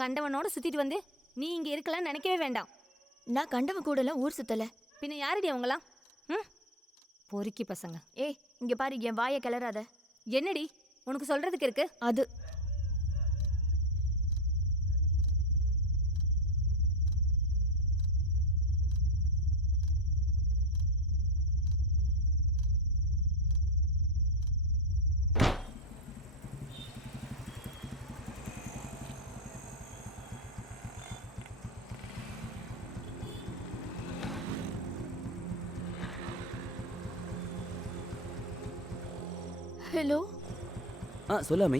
கண்டவனோட சுத்திட்டு வந்து நீ இங்க இருக்கலாம்னு நினைக்கவே வேண்டாம். நான் கண்டவன் கூடலாம் ஊர் சுத்தல. பின்ன யாரடி அவங்களாம்? ம், பொறுக்கி பசங்க. ஏய், இங்க பாரு, என் வாயை கிளறாத. என்னடி உனக்கு சொல்றதுக்கு இருக்கு? அது ஹலோ, சொல்லாமே.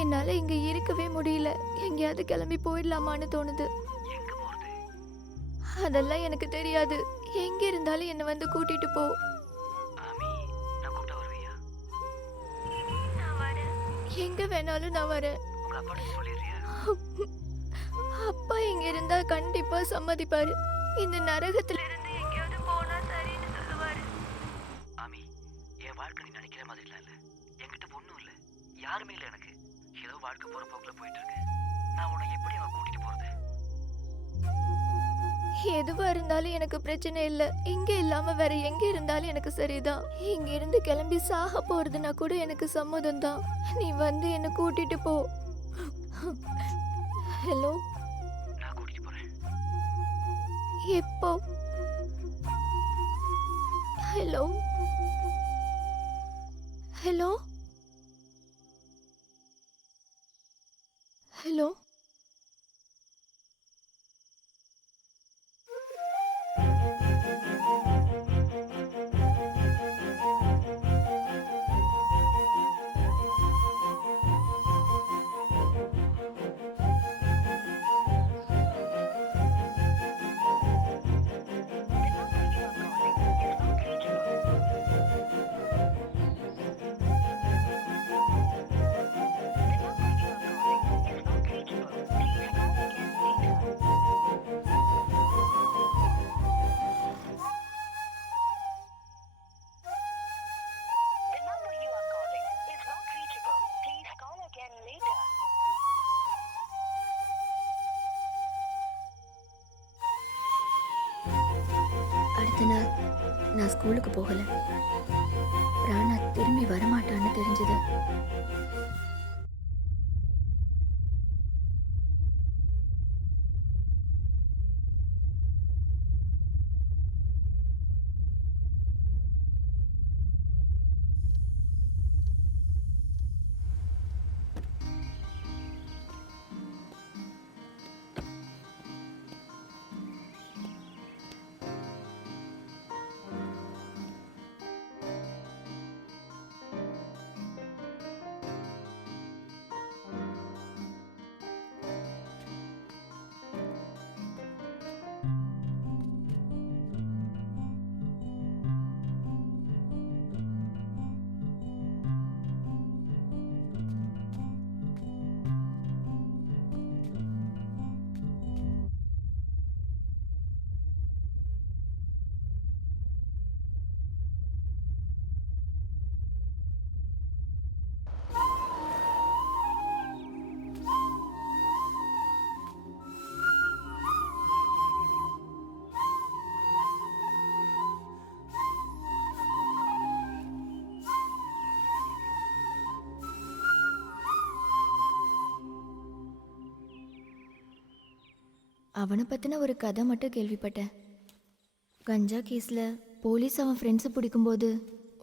என்னால இங்க இருக்கவே முடியல. எங்கேயாவது கிளம்பி போயிடலாமான்னு தோணுது. அதெல்லாம் எனக்கு தெரியாது. எங்க இருந்தாலும் என்ன வந்து கூட்டிட்டு போ. எங்க வேணாலும் நான் வரேன். அப்பா இங்க இருந்தா கண்டிப்பா சம்மதிப்பாரு. இந்த நரகத்துல இருந்து எங்கேயாவது போனா சரின்னு சொல்லுவாரு. ஆமி, என் வாழ்க்கை நீ நினைக்கிற மாதிரி இல்ல. என்கிட்ட ஒண்ணும் இல்ல, யாருமே இல்ல. எனக்கு ஏதோ வாழ்க்கை போற போக்குல போயிட்டு இருக்கு. நான் உன்னை எப்படி அவன் கூட்டிட்டு போறது? எதுவா இருந்தாலும் எனக்கு பிரச்சனை இல்ல. இங்க இல்லாம வேற எங்க இருந்தாலும் எனக்கு சரிதான். இங்க இருந்து கிளம்பி சாக போறதுனா கூட எனக்கு சம்மதம் தான். நீ வந்து என்ன கூட்டிட்டு போ. ஹலோ, நான் கூட்டிட்டு போறேன். எப்போ? Hello hello hello. அடுத்த நாள் நான் ஸ்கூலுக்கு போகல. ராணா திரும்பி வரமாட்டான்னு தெரிஞ்சது. அவனை பற்றின ஒரு கதை மட்டும் கேள்விப்பட்டேன். கஞ்சா கேஸில் போலீஸ் அவன் ஃப்ரெண்ட்ஸை பிடிக்கும்போது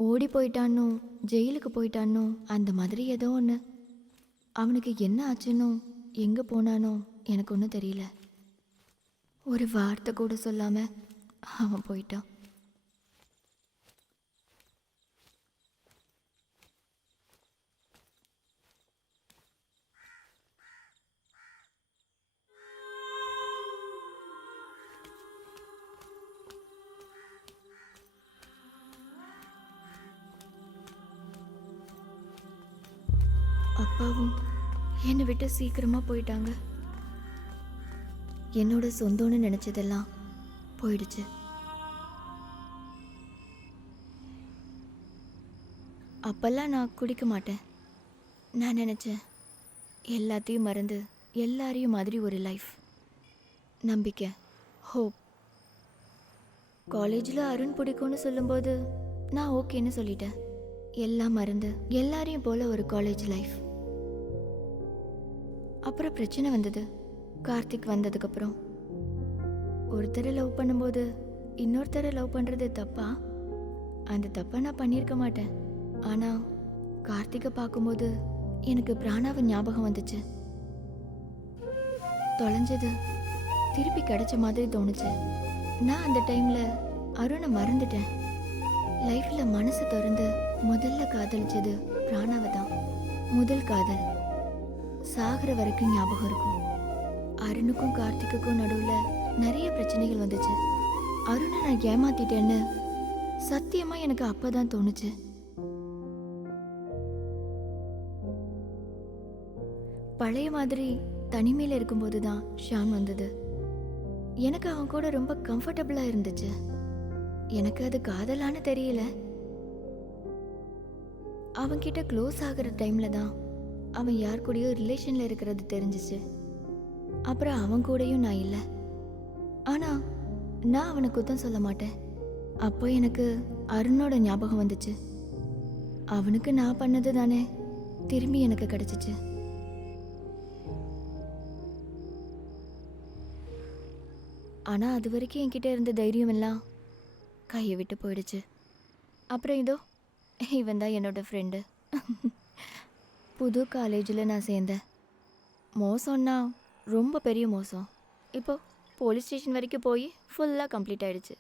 ஓடி போயிட்டானோ, ஜெயிலுக்கு போயிட்டானோ, அந்த மாதிரி ஏதோ ஒன்று. அவனுக்கு என்ன ஆச்சுன்னோ, எங்கே போனானோ எனக்கு ஒன்றும் தெரியல. ஒரு வார்த்தை கூட சொல்லாமல் அவன் போயிட்டான். அப்பாவும் என்னை விட்டு சீக்கிரமாக போயிட்டாங்க. என்னோட சொந்தம்னு நினச்சதெல்லாம் போயிடுச்சு. அப்பெல்லாம் நான் குடிக்க மாட்டேன். நான் நினச்சேன் எல்லாத்தையும் மறந்து எல்லாரையும் மாதிரி ஒரு லைஃப், நம்பிக்கை, ஹோப். காலேஜில் அருண் பிடிக்கும்னு சொல்லும்போது நான் ஓகேன்னு சொல்லிட்டேன். எல்லாம் மறந்து எல்லாரையும் போல ஒரு காலேஜ் லைஃப். அப்புறம் பிரச்சனை வந்தது. கார்த்திக் வந்ததுக்கப்புறம் ஒருத்தரை லவ் பண்ணும்போது இன்னொருத்தரை லவ் பண்ணுறது தப்பா? அந்த தப்பை நான் பண்ணியிருக்க மாட்டேன். ஆனால் கார்த்திகை பார்க்கும்போது எனக்கு பிராணாவை ஞாபகம் வந்துச்சு. தொலைஞ்சது திருப்பி கிடைச்ச மாதிரி தோணுச்சு. நான் அந்த டைமில் அருணை மறந்துட்டேன். லைஃப்பில் மனசு திறந்து முதல்ல காதலிச்சது பிராணாவை தான். முதல் காதல் சாகிற வரைக்கும் ஞாபகம் இருக்கும். அருணுக்கும் கார்த்திக்குக்கும் நடுவில் நிறைய பிரச்சனைகள் வந்துச்சு. அருணை நான் ஏமாத்திட்டேன்னு சத்தியமாக எனக்கு அப்போ தான் தோணுச்சு. பழைய மாதிரி தனிமையில் இருக்கும்போது தான் ஷான் வந்தது. எனக்கு அவன் கூட ரொம்ப கம்ஃபர்டபுளாக இருந்துச்சு. எனக்கு அது காதலான்னு தெரியல. அவன்கிட்ட க்ளோஸ் ஆகிற டைமில் தான் அவன் யார் கூடயோ ரிலேஷனில் இருக்கிறது தெரிஞ்சிச்சு. அப்புறம் அவன் கூடயும் நான் இல்லை. ஆனால் நான் அவனை குத்தம் சொல்ல மாட்டேன். அப்போ எனக்கு அருணோட ஞாபகம் வந்துச்சு. அவனுக்கு நான் பண்ணது தானே திரும்பி எனக்கு கிடைச்சிச்சு. ஆனால் அது வரைக்கும் என்கிட்ட இருந்த தைரியம் எல்லாம் கையை விட்டு போயிடுச்சு. அப்புறம் இதோ இவன் தான் என்னோட ஃப்ரெண்டு. புது காலேஜில் நான் சேர்ந்தேன். மோசம்னா ரொம்ப பெரிய மோசம். இப்போ போலீஸ் ஸ்டேஷன் வரைக்கும் போய் ஃபுல்லாக கம்ப்ளீட் ஆகிடுச்சு.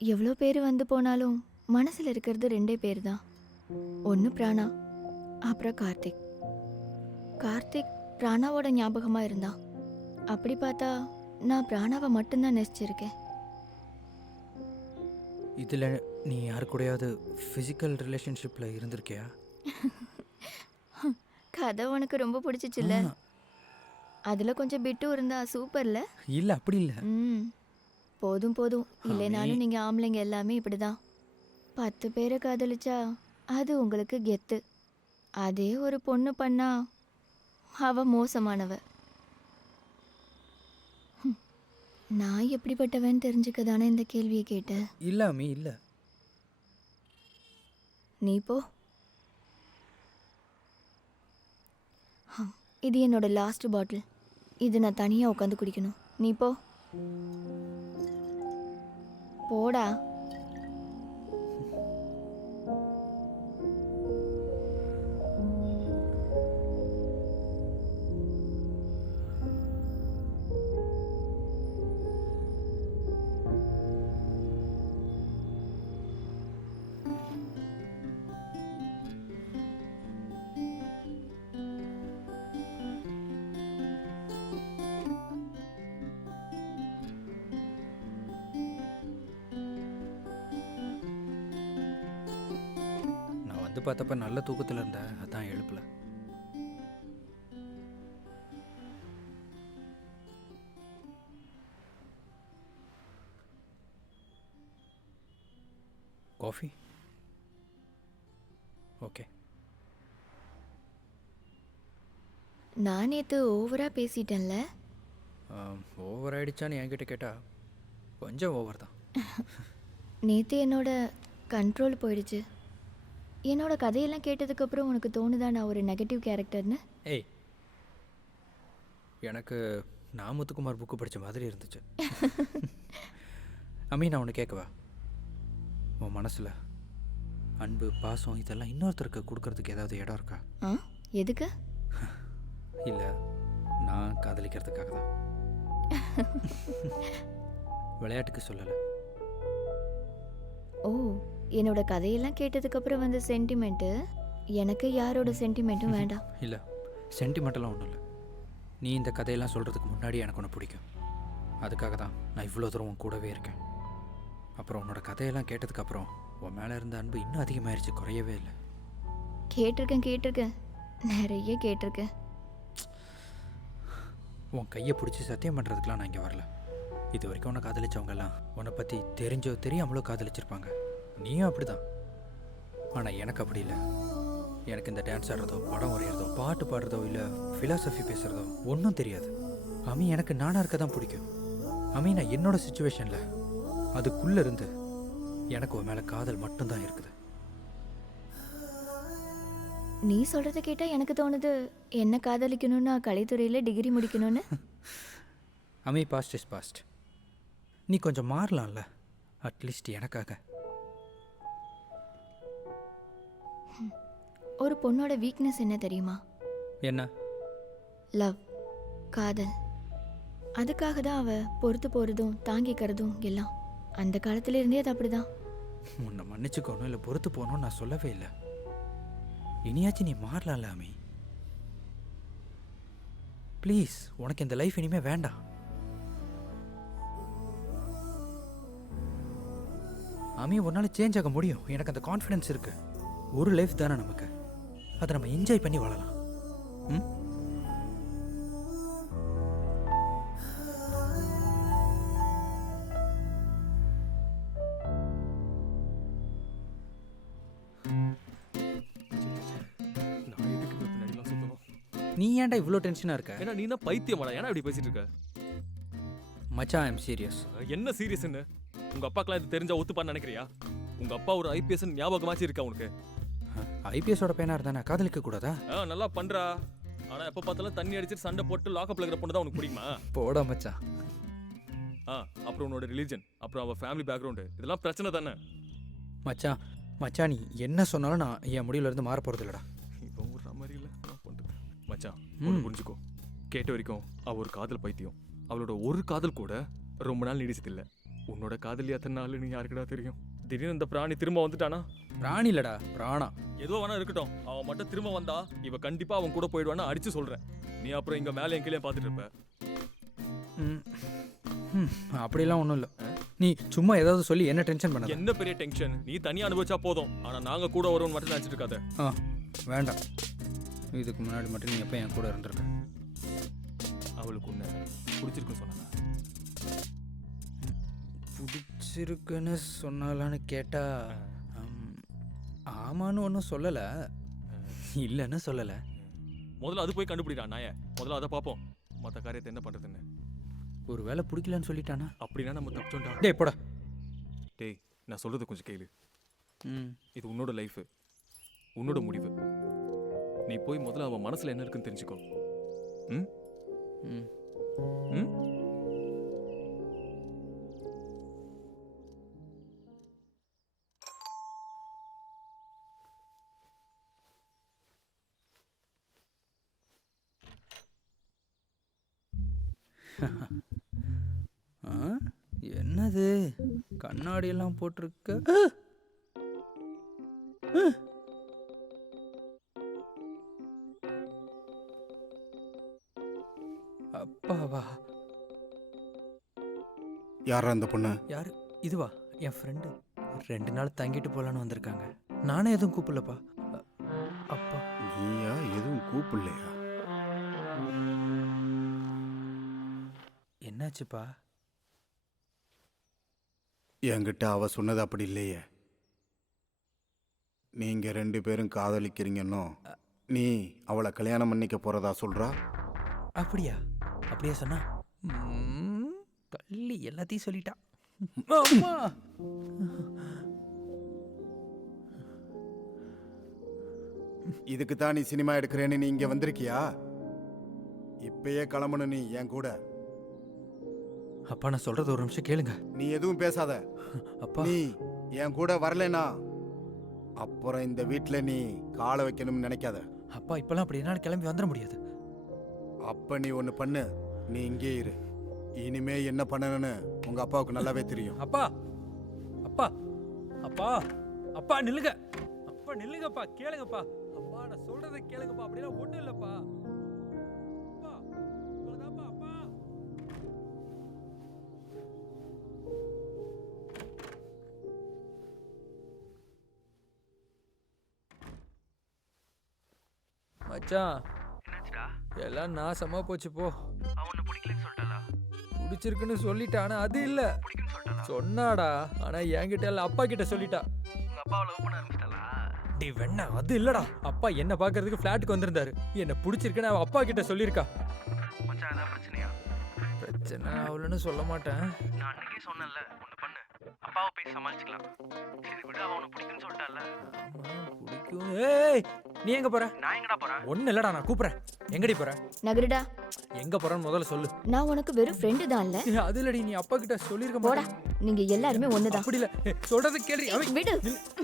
எவ்வளோ பேர் வந்து போனாலும் மனசில் இருக்கிறது 2 பேர் தான். ஒன்று பிராணா, அப்புறம் கார்த்திக். கார்த்திக் பிராணாவோட ஞாபகமாக இருந்தான். அப்படி பார்த்தா நான் பிராணாவை மட்டும்தான் நேசிச்சிருக்கேன். இதில் நீ யாரு கூடயாவது ஃபிசிக்கல் ரிலேஷன்ஷிப்பில் இருந்திருக்கியா? கதை உனக்கு ரொம்ப பிடிச்சிச்சுல்ல? அதில் கொஞ்சம் பிட்டு இருந்தா சூப்பர்ல. இல்லை, அப்படி இல்லை. போதும் போதும். இல்லைனாலும் நீங்கள் ஆம்பளைங்க எல்லாமே இப்படி தான். 10 பேரை காதலிச்சா அது உங்களுக்கு கெத்து. அதே ஒரு பொண்ணு பண்ணா அவ மோசமானவ. நான் எப்படிப்பட்டவன் தெரிஞ்சுக்க தானே இந்த கேள்வியை கேட்டேன். இல்லை அம்மி, இல்லை. நீ போ. இது என்னோட லாஸ்ட் பாட்டில். இது நான் தனியாக உட்காந்து குடிக்கணும். நீ போ. போடா. வந்து பார்த்தப்ப நல்ல தூக்கத்தில் இருந்தேன், அதான் எழுப்பல. காஃபி? ஓகே. நான் நேற்று ஓவராக பேசிட்டேன்ல? ஓவர் ஆயிடுச்சான்னு என்கிட்ட கேட்டால் கொஞ்சம் ஓவர் தான். நேற்று என்னோட கண்ட்ரோல் போயிடுச்சு. என்னோட கதையெல்லாம் கேட்டதுக்கப்புறம் உனக்கு தோணுதா நான் ஒரு நெகட்டிவ் கேரக்டர்னு? ஏய், எனக்கு நான் முத்துக்குமார் புக்கு படித்த மாதிரி இருந்துச்சு. அம்மி, நான் ஒன்று கேட்கவா? உன் மனசில் அன்பு, பாசம் இதெல்லாம் இன்னொருத்தருக்கு கொடுக்கறதுக்கு ஏதாவது இடம் இருக்கா? எதுக்கு? இல்லை, நான் காதலிக்கிறதுக்காக தான். விளையாட்டுக்கு சொல்லலை. ஓ, என்னோட கதையெல்லாம் கேட்டதுக்கப்புறம் வந்து சென்டிமெண்ட்டு? எனக்கு யாரோட சென்டிமெண்ட்டும் வேண்டாம். இல்லை, சென்டிமெண்டெல்லாம் ஒன்றும் இல்லை. நீ இந்த கதையெல்லாம் சொல்கிறதுக்கு முன்னாடி எனக்கு ஒன்று பிடிக்கும். அதுக்காக தான் நான் இவ்வளோ தூரம் உன் கூடவே இருக்கேன். அப்புறம் உன்னோட கதையெல்லாம் கேட்டதுக்கப்புறம் உன் மேலே இருந்த அன்பு இன்னும் அதிகமாகிடுச்சு, குறையவே இல்லை. கேட்டிருக்கேன், நிறைய கேட்டிருக்கேன். உன் கையை பிடிச்சி சத்தியம் பண்ணுறதுக்கெலாம் நான் இங்கே வரல. இது வரைக்கும் உன்னை காதலிச்சவங்கெல்லாம் உன்னை பற்றி தெரிஞ்சோ தெரியாமலோ காதலிச்சிருப்பாங்க. நீயும் அப்படி தான். ஆனால் எனக்கு அப்படி இல்லை. எனக்கு இந்த டான்ஸ் ஆடுறதோ படம் வரைகிறதோ பாட்டு பாடுறதோ இல்லை ஃபிலாசபி பேசுகிறதோ ஒன்றும் தெரியாது. அமி எனக்கு நானாக இருக்க தான் பிடிக்கும். அமி நான் என்னோட சுச்சுவேஷனில் அதுக்குள்ளே இருந்து எனக்கு உன் மேலே காதல் மட்டும்தான் இருக்குது. நீ சொல்கிறத கேட்டால் எனக்கு தோணுது என்ன காதலிக்கணும்னா கலைத்துறையில் டிகிரி முடிக்கணும்னு. அமி பாஸ்ட் இஸ் பாஸ்ட். நீ கொஞ்சம் மாறலாம்ல அட்லீஸ்ட் எனக்காக. ஒரு பொண்ணோட வீக்னஸ் என்ன தெரியுமா? என்ன? லவ், காதல். அதுக்காக தான் அவள் பொறுத்து போகிறதும் தாங்கிக்கிறதும் எல்லாம். அந்த காலத்துல இருந்தே அது அப்படிதான். உன்னை மன்னிச்சுக்கணும் இல்லை பொறுத்து போகணும்னு நான் சொல்லவே இல்லை. இனியாச்சும் நீ மாறலாம்ல அமி. ப்ளீஸ், உனக்கு இந்த லைஃப் இனிமே வேண்டாம். அமி உன்னால் சேஞ்ச் ஆக முடியும். எனக்கு அந்த கான்ஃபிடென்ஸ் இருக்கு. ஒரு லைஃப் தானே நமக்கு, அதை நம்ம என்ஜாய் பண்ணி வாழலாம். ம் நான் எதுக்கு இப்ப பின்னாடிலாம் சுத்தணும்? நீ ஏன்டா இவ்வளோ டென்ஷனாக இருக்க? ஏன்னா நீ தான் பைத்தியமாடா, ஏன்னா இப்படி பேசிட்டு இருக்க? மச்சான், ஐம் சீரியஸ். என்ன சீரியஸ்ன்னு? உங்க அப்பாக்கெல்லாம் இது தெரிஞ்சா ஒத்துப்பான்னு நினைக்கிறியா? உங்க அப்பா ஒரு ஐபிஎஸ் ஞாபகமாச்சு இருக்கா உனக்கு? ஐபிஎஸோட பையனாக இருந்தா நான் காதலிக்க கூடாதா? நல்லா பண்றா. ஆனா எப்ப பார்த்தாலும் தண்ணி அடிச்சிட்டு சண்டை போட்டு லாக்அப்ல இருக்கிற பொண்ணு தான் உனக்கு பிடிக்குமா? போடா மச்சான். அப்புறம் உன்னோட ரிலீஜன், அப்புறம் அவ ஃபேமிலி பேக்ரவுண்டு, இதெல்லாம் பிரச்சனை தானே? மச்சான் மச்சான் நீ என்ன சொன்னாலும் நான் என் முடிவுல இருந்து மாற போறது இல்லடா. இவன் ஒரு மாதிரி இல்ல நான் பண்றது. மச்சான் ஒன்று புரிஞ்சுக்கோ. கேட்ட வரைக்கும் அவ ஒரு காதல் பைத்தியம். அவளோட ஒரு காதல் கூட ரொம்ப நாள் நீடிச்சது இல்ல. உன்னோட காதலி அத்தனை நாள் நீ யாருக்குடா தெரியும்? திடீர்னு இந்த பிராணி திரும்ப வந்துட்டானா? பிராணி இல்லடா, பிராணா. ஏதோ வேணா இருக்கட்டும், அவன் மட்டும் திரும்ப வந்தா இவ கண்டிப்பா அவன் கூட போயிடுவான்னு அடிச்சு சொல்றேன். நீ அப்புறம் இங்க மேலே என் கீழே பார்த்துட்டு இருப்ப. அப்படிலாம் ஒன்றும் இல்லை. நீ சும்மா ஏதாவது சொல்லி என்ன டென்ஷன் பண்ண. என்ன பெரிய டென்ஷன்? நீ தனியா அனுபவிச்சா போதும். ஆனா நாங்க கூட வருவோம்னு மட்டும் நினைச்சிட்டு இருக்காத. வேண்டாம். இதுக்கு முன்னாடி மட்டும் நீ எப்போ என் கூட இருந்திருக்க? அவளுக்கு உன்னை பிடிச்சிருக்குன்னு சொன்னா? பிடிச்சிருக்குன்னு சொன்னாலான்னு கேட்டா ஆமான்னு ஒன்றும் சொல்லலை, இல்லைன்னு சொல்லலை. முதல்ல அது போய் கண்டுபிடிடா நாய. முதல்ல அதை பார்ப்போம், மற்ற காரியத்தை என்ன பண்றதுன்னு. ஒரு வேளை பிடிக்கலன்னு சொல்லிட்டானா? அப்படின்னா நம்ம தப்பிச்சோண்டா. டேய் போடா. டேய் நான் சொல்றது கொஞ்சம் கேளு. ம் இது உன்னோட லைஃப், உன்னோட முடிவு. நீ போய் முதல்ல அவன் மனசுல என்ன இருக்குன்னு தெரிஞ்சுக்கோ. ம் ம் ம் என்னது கண்ணாடி எல்லாம் போட்டிருக்க? அப்பாவா? யாரா அந்த பொண்ணு? யாரு? இதுவா? என் ஃப்ரெண்டு. 2 நாள் தங்கிட்டு போலான்னு வந்திருக்காங்க. நானே எதுவும் கூப்பிடலப்பா. அப்பா நீயா? எதுவும் கூப்பிடலையா? என்னாச்சுப்பா? என்கிட்ட அவ சொன்னது அப்படி இல்லையே. நீங்க 2 பேரும் காதலிக்கிறீங்கன்னோ நீ அவளை கல்யாணம் பண்ணிக்க போறதா சொல்றா. அப்படியா? அப்படியா சொன்னா? கள்ளி எல்லாத்தையும் சொல்லிட்டா. அம்மா! இதுக்கு தான் நீ சினிமா எடுக்கிறேன்னு நீ இங்க வந்திருக்கியா? இப்பயே கிளம்பணும் நீ என் கூட. அப்பா நான் சொல்றது ஒரு நிமிஷம் கேளுங்க. நீ எதுவும் பேசாத. அப்பா நீ என் கூட வரலனா அப்புறம் இந்த வீட்டுல நீ காலை வைக்கணும்னு நினைக்காத. அப்பா இப்பெல்லாம் அப்படி என்னால் கிளம்பி வந்துட முடியாது. அப்ப நீ ஒண்ணு பண்ணு, நீ இங்கே இரு. இனிமே என்ன பண்ணணும்னு உங்க அப்பாவுக்கு நல்லாவே தெரியும். அப்பா அப்பா அப்பா அப்பா நில்லுங்க. அப்பா நில்லுங்கப்பா, கேளுங்கப்பா. அப்பா நான் சொல்றதை கேளுங்கப்பா. அப்படிலாம் ஒண்ணும் இல்லப்பா. அப்பா இவ்வளவுதான்ப்பா. அப்பா மச்சான் என்னாச்சுடா? எல்லாம் நாசமா போச்சு போ. அவன் உன்னை பிடிக்கலன்னு சொல்லிட்டாளா? பிடிச்சிருக்குன்னு சொல்லிட்டா. ஆனா அது இல்ல பிடிக்குன்னு சொல்லிட்டாளா? சொன்னாடா. ஆனா என்கிட்ட இல்ல, அப்பா கிட்ட சொல்லிட்டா. உங்க அப்பா அவளை லவ் பண்ண ஆரம்பிச்சிட்டாளா? டே வெண்ணா அது இல்லடா, அப்பா என்ன பார்க்கறதுக்கு ஃப்ளாட்டுக்கு வந்திருந்தாரு. என்ன பிடிச்சிருக்குன்னு அவ அப்பா கிட்ட சொல்லியிருக்கா. மச்சான் அதான் பிரச்சனையா? பிரச்சனை அவளுன்னு சொல்ல மாட்டேன். நான் அன்னைக்கே சொன்னேன்ல, ஒன்று பண்ணு, அப்பாவை போய் சமாளிச்சுக்கலாம். சரி விட, அவன் உனக்கு பிடிக்குன்னு சொல்லிட்டால. பிடிக்கும். ஏய் நீ எங்க போற? நான் எங்கடா போறேன்? ஒண்ணு இல்லடா, நான் கூப்பிடுறேன். எங்கடி போற? நகருடா. எங்க போறன்னு முதல்ல சொல்லு. நான் உனக்கு வெறும் ஃப்ரெண்டு தான் இல்ல. அது இல்லடி, நீ அப்பா கிட்ட சொல்லிருக்க போடா, மாட்டா. நீங்க எல்லாருமே ஒண்ணுதான். அப்படி இல்ல, சொல்றது கேளு. அமி விடு.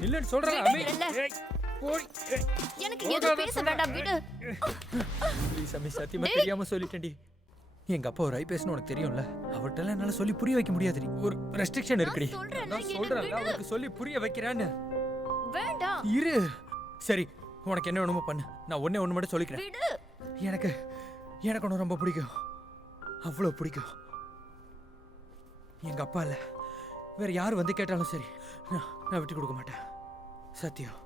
இல்லன்னு சொல்றேன். அமி இல்ல. ஏய், போய். ஏய், எனக்கு எதுவும் பேச வேண்டாம், விடு. ப்ளீஸ் அம்மி, சத்தியமா தெரியாம சொல்லிட்டேன்டி. எங்க அப்பா ஒரு பேசணும் உனக்கு தெரியும்ல. அவர்கிட்ட என்னால சொல்லி புரிய வைக்க முடியாதுடி. ஒரு ரெஸ்ட்ரிக்ஷன் இருக்குடி. நான் சொல்றேன், அவருக்கு சொல்லி புரிய வைக்கிறேன்னு. வேண்டாம். இரு. சரி, உனக்கு என்ன வேணுமோ பண்ணு. நான் ஒண்ணே ஒண்ணு மட்டும் சொல்லிக்கிறேன். விடு. எனக்கு உன்னை ரொம்ப பிடிக்கும். அவ்வளோ பிடிக்கும். எங்க அப்பா இல்ல, வேற யார் வந்து கேட்டாலும் சரி, நான் விட்டு கொடுக்க மாட்டேன். சத்தியம்.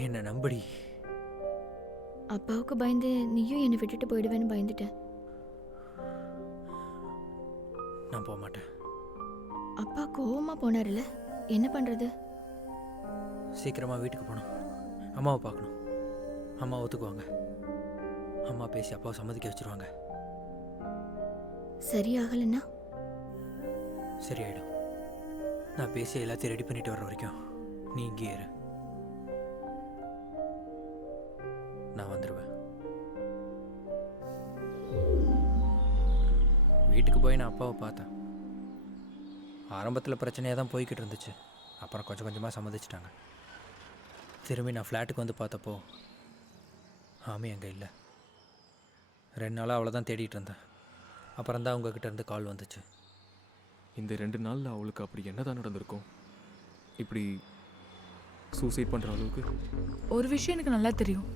என்ன நம்படி. அப்பாவுக்கு பயந்து நீயும் என்னை விட்டுட்டு போயிடுவேன்னு பயந்துட்டேன். நான் போக மாட்டேன். அப்பா கோவமா போனாருல, என்ன பண்றது? சீக்கிரமா வீட்டுக்கு போகணும். அம்மாவை பார்க்கணும். அம்மா ஒத்துக்குவாங்க. அம்மா பேசி அப்பாவை சம்மதிக்க வச்சிருவாங்க. சரியாகலன்னா சரியாயிடும். நான் பேசி எல்லாத்தையும் ரெடி பண்ணிட்டு வர்ற வரைக்கும் நீ இங்கே இரு. நான் வந்துடுவேன். வீட்டுக்கு போய் நான் அப்பாவை பார்த்தேன். ஆரம்பத்தில் பிரச்சனையாக தான் போய்கிட்டு இருந்துச்சு. அப்புறம் கொஞ்சம் கொஞ்சமாக சம்மதிச்சிட்டாங்க. திரும்பி நான் ஃப்ளாட்டுக்கு வந்து பார்த்தப்போ ஆமி அங்கே இல்லை. 2 நாளாக அவளை தான் தேடிட்டு இருந்தேன். அப்புறம் தான் உங்ககிட்ட இருந்து கால் வந்துச்சு. இந்த 2 நாளில் அவளுக்கு அப்படி என்னதான் நடந்திருக்கும்? இப்படி சூசைட் பண்ணுற அளவுக்கு? ஒரு விஷயம் எனக்கு நல்லா தெரியும்.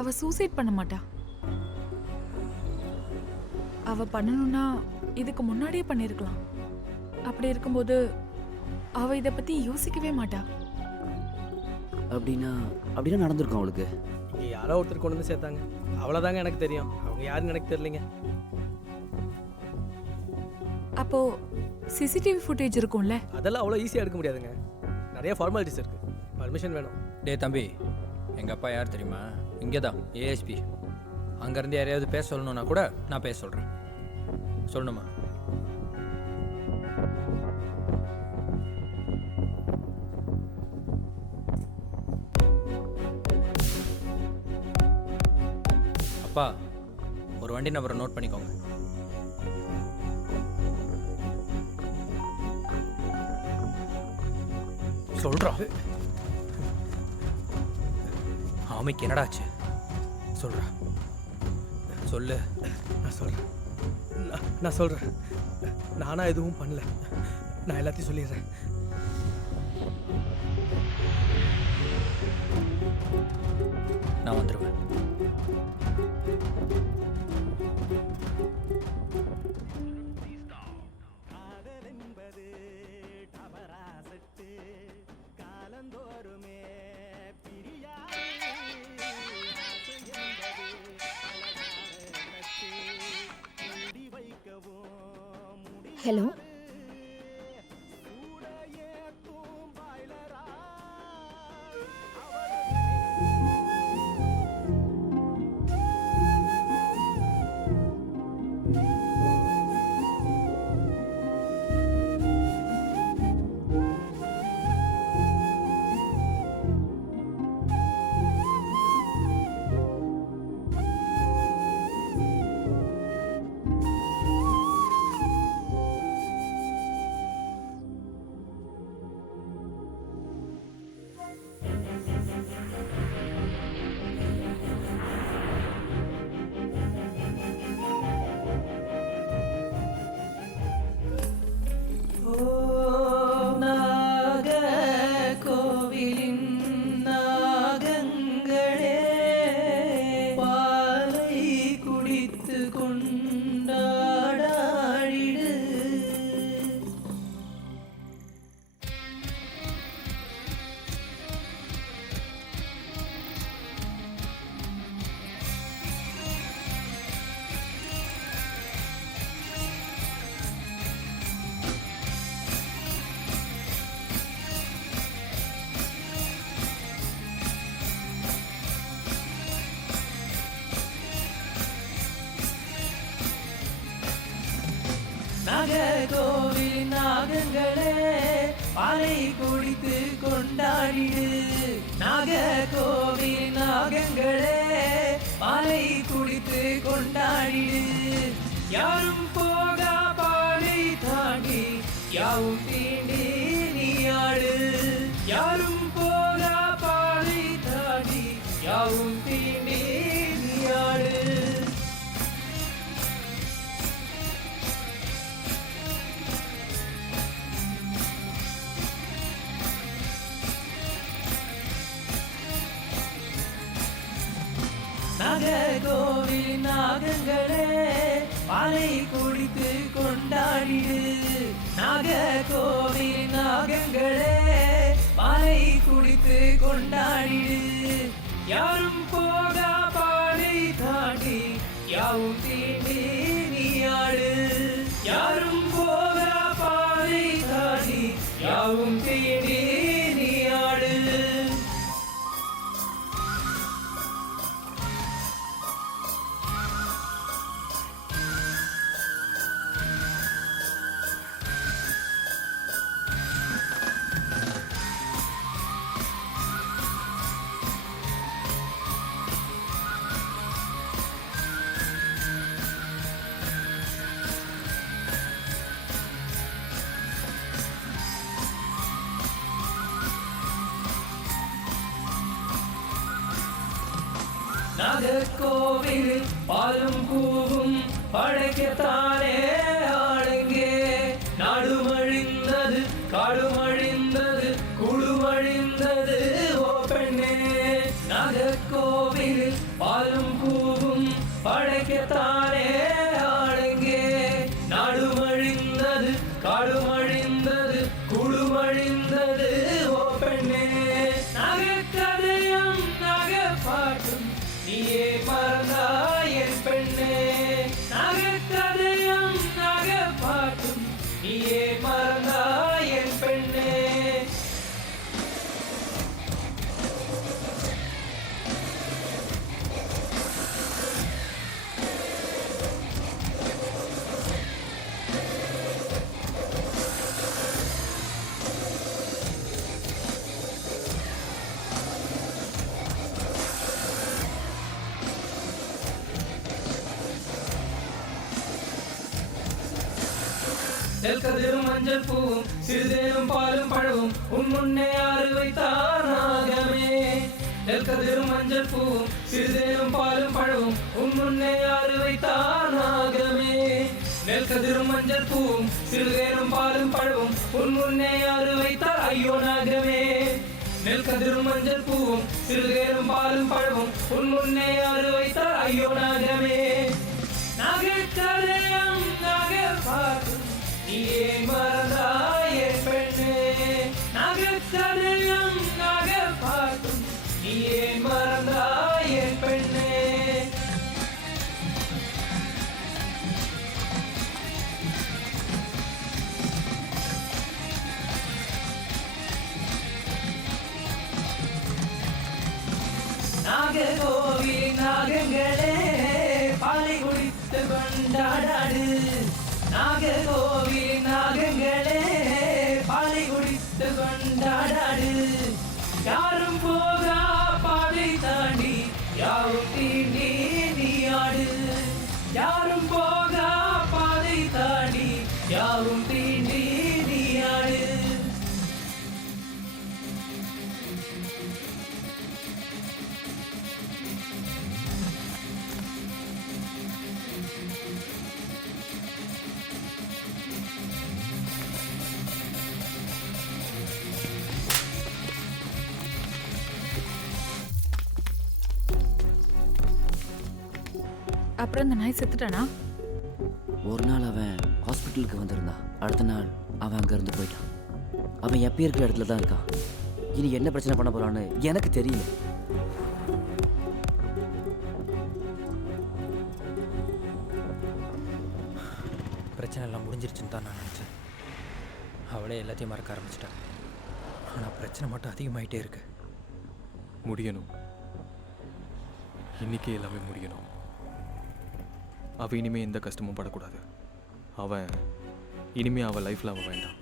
அவ சூசைட் பண்ண மாட்டா. அவ பண்ணணும்னா இதுக்கு முன்னாடியே பண்ணியிருக்கலாம். அப்படி இருக்கும்போது அவ இதை பத்தி யோசிக்கவே மாட்டா. அப்படின்னா நடந்திருக்கும் அவளுக்கு. இங்கே யாரோ ஒருத்தர் கொண்டு வந்து சேர்த்தாங்க, அவ்வளோதாங்க எனக்கு தெரியும். அவங்க யாருன்னு எனக்கு தெரியலைங்க. அப்போ சிசிடிவி ஃபுட்டேஜ் இருக்கும்ல? அதெல்லாம் அவ்வளோ ஈஸியாக எடுக்க முடியாதுங்க. நிறைய ஃபார்மாலிட்டிஸ் இருக்குது, பர்மிஷன் வேணும். டே தம்பி, எங்கள் அப்பா யார் தெரியுமா? இங்கே தான் ஏஎஸ்பி. அங்கேருந்து யாரையாவது பேச சொல்லணுன்னா கூட நான் பேச சொல்கிறேன். சொல்லணுமா? அப்பா, ஒரு வண்டி நம்பரை நோட் பண்ணிக்கோங்க. சொல்கிறோம். ஆமைக்கு என்னடாச்சு? சொல்கிறா, சொல்லு. நான் சொல்கிறேன். நானாக எதுவும் பண்ணல. நான் எல்லாத்தையும் சொல்லிடுறேன். நான் வந்துடுவேன். ஹலோ, நாகர்கோவில் நாகங்களே பாலை குடித்து கொண்டாடிடு. நாகர்கோவில் நாகங்களே பாலை குடித்து கொண்டாடிடு. யாரும் போகா பாலை தாண்டி யாவும் தீண்டி நீயாடு. யாரும் போகா பாலை தாண்டி யாவும் தீண்டி நீயாடு. நாகர்கோவில் நாகங்களே பாலை குடித்து கொண்டாடிடு. நாகர்கோவில் நாகங்களே பாலை குடித்து கொண்டாடிடு. யாரும் போகா பாலை தாண்டி யாவும் தீண்டி நீயாடு. யாரும் போகா பாலை தாண்டி யாவும் தீண்டி நீயாடு. நாகர்கோவில் பாலும் பூவும் படைக்கத்தானே ஆளுங்கே. நாடுமழிந்தது காடுமழிந்தது குழுமழிந்தது ஓ பெண்ணே. நாகர்கோவில் பாலும் பூவும் படைக்கத்தானே ஆளுங்கே. நாடுமழிந்தது காடுமழிந்தது குழுமழிந்தது ஓ பெண்ணே. நகைக்கதையும் நகைப்பாட்டும் நீயே மறந்தாய் என் பெண்ணே. நகைக்கதையும் நகைப்பாட்டும் நீயே மறந்தாய் என் பெண்ணே. நெல்கதிரும் மஞ்சள் பூவும் சிறிதேனும் பாலும் பழவும் உன் முன்னே ஆறு வைத்தார் நாகமே. நெல்கதிரும் மஞ்சள் பூவும் சிறிதேனும் பாலும் பழவும் உன் முன்னே ஆறு வைத்தார் நாகமே. நெல்கதிரும் மஞ்சள் பூவும் சிறிதேனும் பாலும் பழவும் உன் முன்னே ஆறு வைத்தார் ஐயோ நாகமே. நெல்கதிரும் மஞ்சள் பூவும் சிறிதேனும் பாலும் பழவும் உன் முன்னே ஆறு வைத்தார் ஐயோ நாகமே. நகைக்கதையும் நகைப்பாட்டும் நீயே மறந்தாய் என் பெண்ணே. நகைக்கதையும் நகைப்பாட்டும் நீயே மறந்தாய் என் பெண்ணே. நாகர்கோவில் நாகங்களே பாலை குடித்து கொண்டாடாடு. நாகர்கோவில் நாகங்களே பாலை குடித்து கொண்டாடாடு. யாரும் போகா பாதை தாண்டி யாவும் தீண்டி நீயாடு. யாரும் போகா பாதை தாண்டி யாவும் தீண்டி நீயாடு. அப்புறம் இந்த நாய் செத்துட்டானா? ஒரு நாள் அவன் ஹாஸ்பிட்டலுக்கு வந்திருந்தான். அடுத்த நாள் அவன் அங்கேருந்து போயிட்டான். அவன் எப்போ இருக்கிற இடத்துல தான் இருக்கான். இனி என்ன பிரச்சனை பண்ண போறான்னு எனக்கு தெரியல. பிரச்சனை எல்லாம் முடிஞ்சிருச்சுன்னு தான் நான் நினச்சேன். அவளே எல்லாத்தையும் மறக்க ஆரம்பிச்சிட்டா. ஆனால் பிரச்சனை மட்டும் அதிகமாயிட்டே இருக்கு. முடியணும். இன்னைக்கே எல்லாமே முடியணும். அவ இனிமே எந்த கஷ்டமும் படக்கூடாது. அவன் இனிமே அவள் லைஃப்பில் அவள் வேண்டாம்.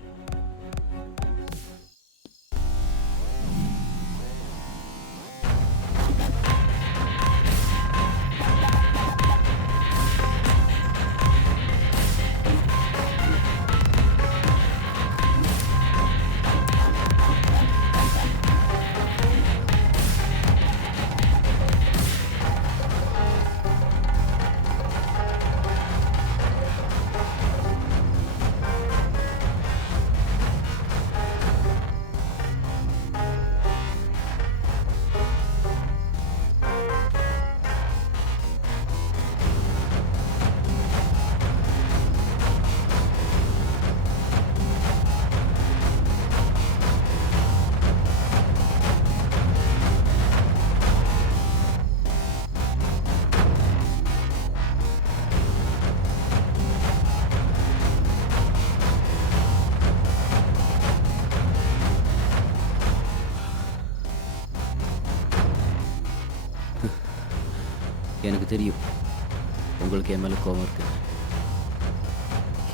எனக்கு தெரியும் உங்களுக்கு என் மேலே கோபம் இருக்கு.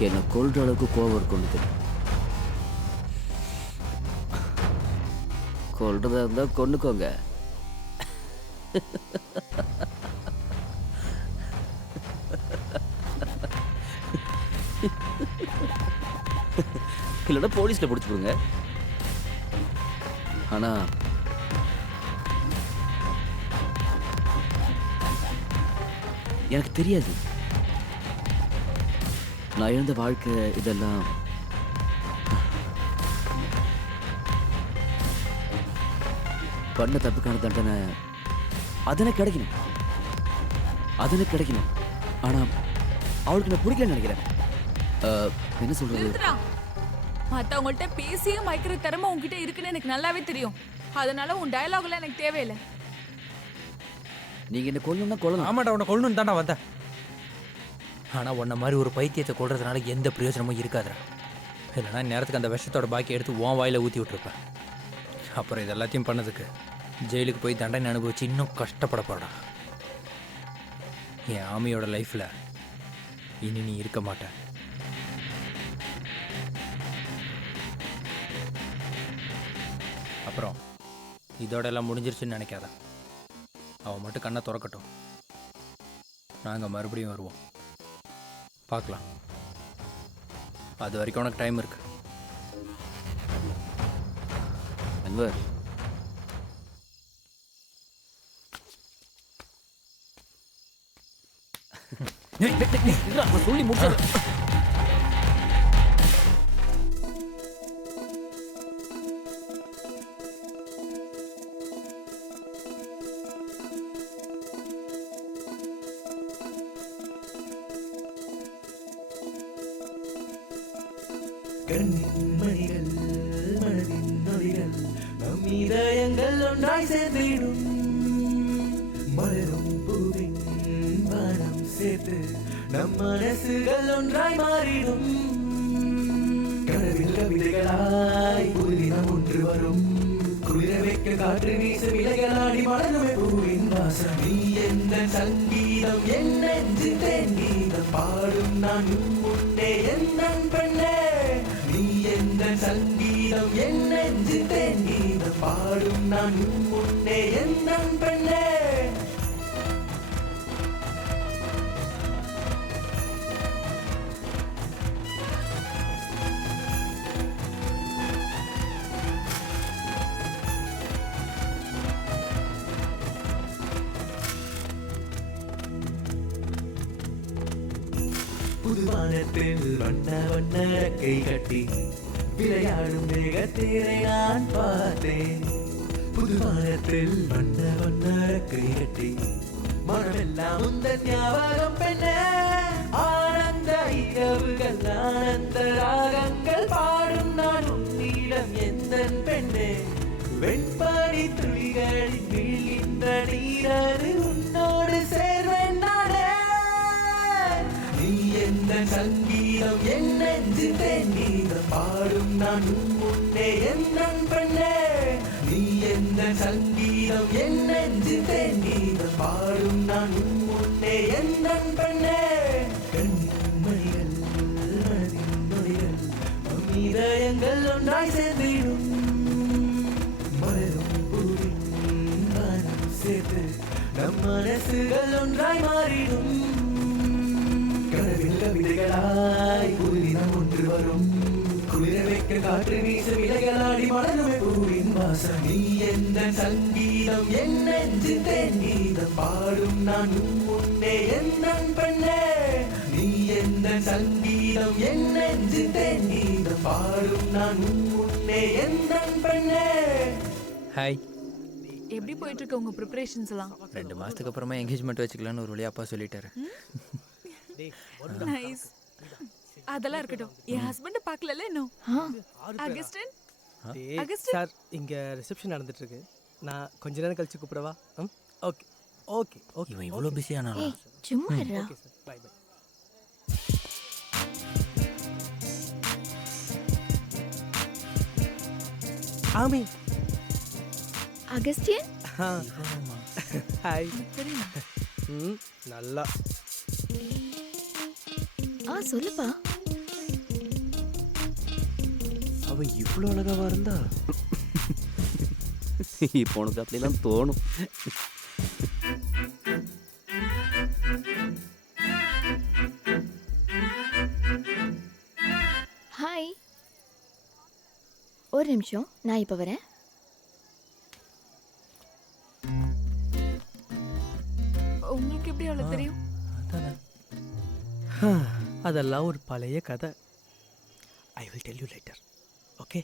என்னை கொள்ற அளவுக்கு கோபம் இருக்குன்னு தெரியும். கொள்றதா இருந்தால் கொண்டுக்கோங்க. இல்லைன்னா போலீஸில் பிடிச்சி கொடுங்க. ஆனால் எனக்கு தெரியாது நான் இழந்த வாழ்க்கை இதெல்லாம் பண்ண தப்புக்கான தண்டனை அதனை கிடைக்கணும். ஆனா அவளுக்கு நான் பிடிக்கலன்னு நினைக்கிறேன். என்ன சொல்றது? மற்றவங்கள்ட்ட பேசியே மயக்கிற திறமை உங்ககிட்ட இருக்குன்னு எனக்கு நல்லாவே தெரியும். அதனால உன் டயலாக்லாம் எனக்கு தேவையில்லை. நீங்க என்ன கொல்லணும்னா கொல்லணும். ஆமாடா, உன்னை கொல்லணும்னு தான்டா வந்தேன். ஆனால் உன்ன மாதிரி ஒரு பைத்தியத்தை கொள்றதுனால எந்த பிரயோஜனமும் இருக்காதுடா. இல்லைனா நேரத்துக்கு அந்த விஷத்தோட பாக்கி எடுத்து உன் வாயில் ஊற்றி விட்டுருப்பேன். அப்புறம் இது எல்லாத்தையும் பண்ணதுக்கு ஜெயிலுக்கு போய் தண்டனை அனுபவிச்சு இன்னும் கஷ்டப்பட போறடா. என் ஆமியோட லைஃப்பில் இனி நீ இருக்க மாட்டேன். அப்புறம் இதோட எல்லாம் முடிஞ்சிருச்சுன்னு நினைக்காத. அவன் மட்டும் கண்ணை திறக்கட்டும், நாங்கள் மறுபடியும் வருவோம். பார்க்கலாம். அது வரைக்கும் உனக்கு டைம் இருக்கு. அன்வர், சொல்லி முடிச்சு கண்மணிகள் மனதின் நொடிகள் நம் இதயங்கள் ஒன்றாய் சேர்ந்திடும். மலரும் பூவின் வானம் சேர்த்து நம் மனசுகள் ஒன்றாய் மாறிடும். கனவில் கவிதைகளாய் புதினம் ஒன்று வரும். குளிர வைக்க காற்று வீச விலைகளாடி மலருமே பூவின் வாசம். நீ எந்த சங்கீதம் என் நெஞ்சு தேங்கீதம் பாடும் நான் முன்னே என்ன பெண்ணே. நீ எந்த சங்கீதம் என் நெஞ்சு தேங்கீதம் பாடும் நான் முன்னே என்ன பெண்ணே. புதுவானத்தில் வண்ண வண்ண கை கட்டி விளையாடும் மேகத்தேரை நான் பார்த்தேன். புதுவானத்தில் வண்ண வண்ண கை கட்டி மனமெல்லாம் உந்தன் ஞாபகம் பெண்ணே. ஆனந்த இரவுகள் ஆனந்த ராகங்கள் பாடும் நான் உன்னிடம் எந்தன் பெண்ணே. வெண்பனி துளிகளில் வீழ்கின்ற நீரது உன்னோடு சேர்வேன் நானே. நீ எந்த சங்கீதம் என் நெஞ்சு தேங்கீதம் பாடும் நான் முன்னே என்ன பெண்ணே. நீ எந்த சங்கீதம் என் நெஞ்சு தேங்கீதம் பாடும் நான் முன்னே என்ன பெண்ணே. கண்மணிகள் மனதின் நொடிகள் இதயங்கள் ஒன்றாய் சேர்ந்திடும் மலரும் பூவின் மனம் சேர்த்து நம் மனசுகள் ஒன்றாய் மாறிடும் கனவில் கவிதைகளாய் புதினம் ஒன்று வரும் குளிர வைக்க காற்று வீச விலைகளாடி மலருமே பூவின் வாசம் நீ எந்த சங்கீதம் என் நெஞ்சின் தேங்கீதம் பாடும் நான் முன்னே எந்த பெண்ணே நீ எந்த சங்கீதம் என் நெஞ்சின் தேங்கீதம் பாடும் நான் முன்னே எந்த பெண்ணே. ஹாய். எப்படி போயிட்டு இருக்கு உங்க ப்ரிப்பரேஷன்ஸ் எல்லாம்? 2 மாதத்துக்கு அப்புறமா என்கேஜ்மெண்ட் வச்சுக்கலான்னு ஒரு வழியா அப்பா சொல்லிட்டாரு. நைஸ். அதெல்லாம் இருக்கட்டும். என் ஹஸ்பண்ட் பார்க்கலல இன்னும். அகஸ்டின் அகஸ்டின் சார் இங்கே ரிசப்ஷன் நடந்துட்டு இருக்கு. நான் கொஞ்ச நேரம் கழிச்சு கூப்பிடவா? Okay okay okay. இவன் இவ்வளோ பிஸியானாலும் ஏய் சும்மா இருடா. Okay sir, bye bye. Amy. Augustine hi. நல்லா. சொல்லுப்பா. அவ இவ்வளோ அழகாவா இருந்தா இப்போ உனக்கு அப்படிலாம் தோணும். ஹாய். ஒரு நிமிஷம், நான் இப்போ வரேன். உங்களுக்கு எப்படி அவளை தெரியும்? அதெல்லாம் ஒரு பழைய கதை. I will tell you later. Okay.